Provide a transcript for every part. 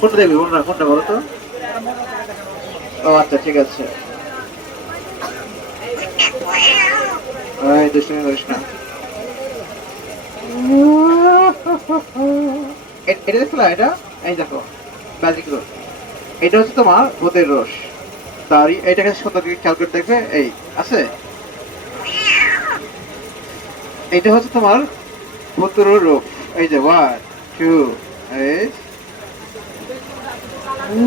কোনটা দেখবি? কোনটা কোনটা বলো তো? ও আচ্ছা ঠিক আছে। এটা হচ্ছে তোমার ভূতের সুন্দর দিকে খেয়াল দেখবে, এই, আছে? এটা হচ্ছে তোমার এই যে ওয়ান টু এই দূরে এটা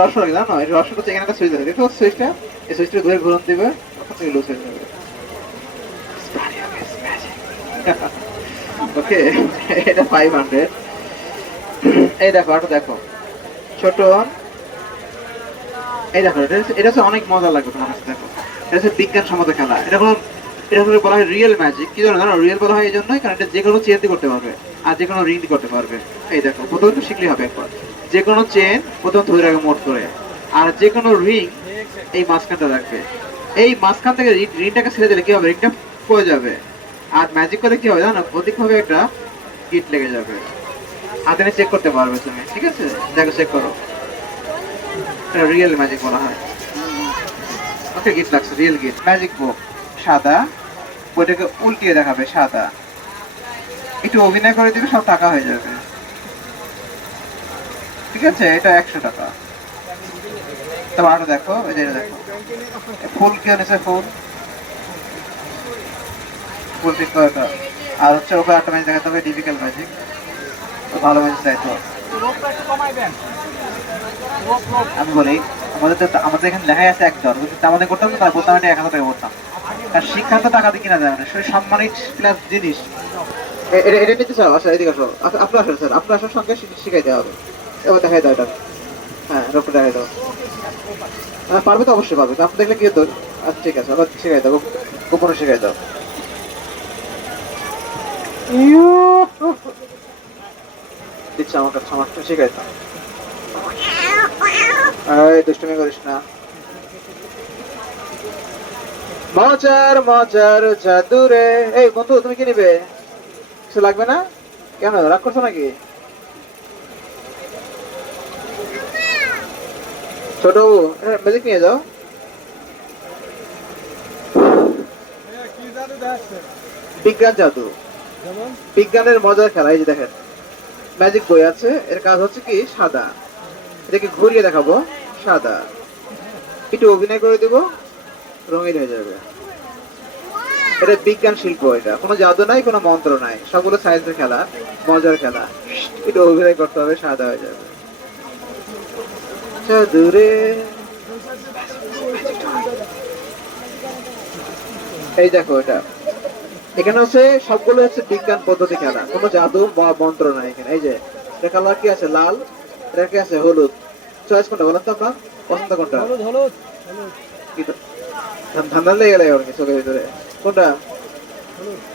রস লাগে, জানো? এটা রস হচ্ছে এখানে একটা সুইচ আছে। দেখো সুইচটা এই সুইচটা ধরে ঘুরন দিবে ওখান থেকে লুজ হয়ে যাবে। ওকে এটা ফাইভ হান্ড্রেড এই দেখো, আরও দেখো। ছোট এই এটা হচ্ছে- অনেক মজা লাগবে তোমার কাছে, দেখো। এটা হচ্ছে বিজ্ঞানসম্মত খেলা। এটা কোনো এটা হচ্ছে বলা হয় রিয়েল ম্যাজিক কি জানো রিয়েল বলা হয় এই জন্যই, কারণ এটা যে কোনো চেন করতে পারবে। আর যে কোনো রিং করতে পারবে। এই দেখো, প্রথমে একটু শিখলে হবে একবার। যে কোনো চেন প্রথম ধরে রাখবে মোট করে। আর যে কোনো রিং এই মাঝখানটা রাখবে। এই মাঝখান থেকে রিংটাকে ছেড়ে দিলে কি হবে? রিংটা পড়ে যাবে। আর ম্যাজিক করলে কি হবে জানো? প্রতীকভাবে একটা গিট লেগে যাবে। হাতে চেক করতে পারবে তুমি, ঠিক আছে? দেখো চেক করো। এটা রিয়েল ম্যাজিক বলা হয়। ওকে গিট লাগছে রিয়েল গিট ম্যাজিক সাদা। বইটাকে উল্টিয়ে দেখাবে, সাদা। একটু অভিনয় করে দিবে সব টাকা হয়ে যাবে। ঠিক আছে, এটা একশো টাকা। তারপর আরও দেখো দেখো। ফুল কি এনেছে ফুল? ফুল ঠিক আর হচ্ছে ওকে একটা ম্যাজিক দেখাতে হবে ডিফিকাল্ট ম্যাজিক ভালো চাইতো আমি বলি আমাদের তো আমাদের এখানে লেখাই আছে আমাদের করতাম তো তার বলতাম এটা এক হাজার টাকা করতাম আর শিক্ষা তো টাকা দিয়ে কিনা যাবে না সম্মানিত প্লাস জিনিস। এটা এটা নিতে চাও? আচ্ছা এদিকে আসো। আচ্ছা, আপনি আসেন স্যার আপনি আসার সঙ্গে শিখাই দেওয়া হবে। এবার দেখাই দাও এটা। হ্যাঁ রোপটা দেখাই দাও। হ্যাঁ পারবে তো অবশ্যই পারবে। আপনি দেখলে কি হতো? আচ্ছা ঠিক আছে আবার শিখাই দাও গোপনে শিখাই দাও। দিচ্ছি আমার কাছে আমার কাছে শিখাই দাও এই দুষ্টুমি করিস না। মজার মজার জাদুরে। এই বন্ধু তুমি কি নিবে? কিছু লাগবে না? কেন রাগ করছ নাকি? ছোট ম্যাজিক নিয়ে যাও। বিজ্ঞান জাদু। বিজ্ঞানের মজার খেলা এই যে দেখেন। ম্যাজিক বই আছে, এর কাজ হচ্ছে কি, সাদা। এটাকে ঘুরিয়ে দেখাবো, সাদা। একটু অভিনয় করে দেবো, রঙিন হয়ে যাবে। এটা বিজ্ঞান শিল্প এটা। কোনো জাদু নাই, কোনো মন্ত্র নাই। সবগুলো সায়েন্সের খেলা, মজার খেলা। একটু অভিনয় করতে হবে, সাদা হয়ে যাবে। দূরে। এই দেখো এটা। এখানে হচ্ছে সবগুলো হচ্ছে বিজ্ঞান পদ্ধতি খেলা। কোনো জাদু বা মন্ত্র নাই এখানে। এই যে এটা কালার কি আছে? লাল। এটা কি আছে? হলুদ। চয়েস কোনটা বলেন তো আপনার পছন্দ কোনটা? লেগে গেলে আমার চোখের ভিতরে? কোনটা?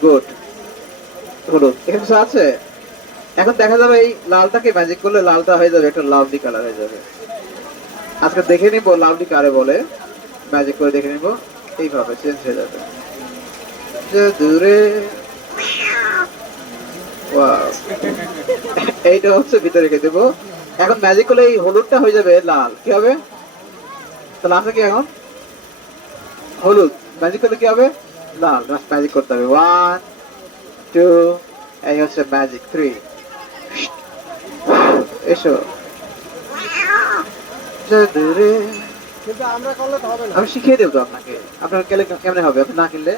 গুড। হলুদ। এখানে কিছু আছে এখন দেখা যাবে এই লালটাকে ম্যাজিক করলে লালটা হয়ে যাবে একটা লাভলি কালার হয়ে যাবে। আজকে দেখে নিব লাভলি কারে বলে। ম্যাজিক করে দেখে নিব এইভাবে চেঞ্জ হয়ে যাবে। যে দূরে. এইটা হচ্ছে ভিতরে রেখে দেবো। এখন ম্যাজিক করলে এই হলুদটা হয়ে যাবে লাল। কি হবে? তাহলে আছে কি এখন? হলুদ। ম্যাজিক করলে কি হবে? লাল। জাস্ট ম্যাজিক করতে হবে। ওয়ান টু এই হচ্ছে ম্যাজিক থ্রি এসো। আমি শিখিয়ে দেবো তো আপনাকে। আপনার কেলে কেমনে হবে? আপনি না কিনলে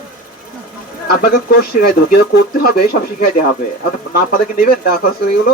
আপনাকে কোর্স শিখাই দেবো। কিন্তু করতে হবে, সব শিখাই দেওয়া হবে। আপনি না পারলে কি নেবেন? না খরচ করে এগুলো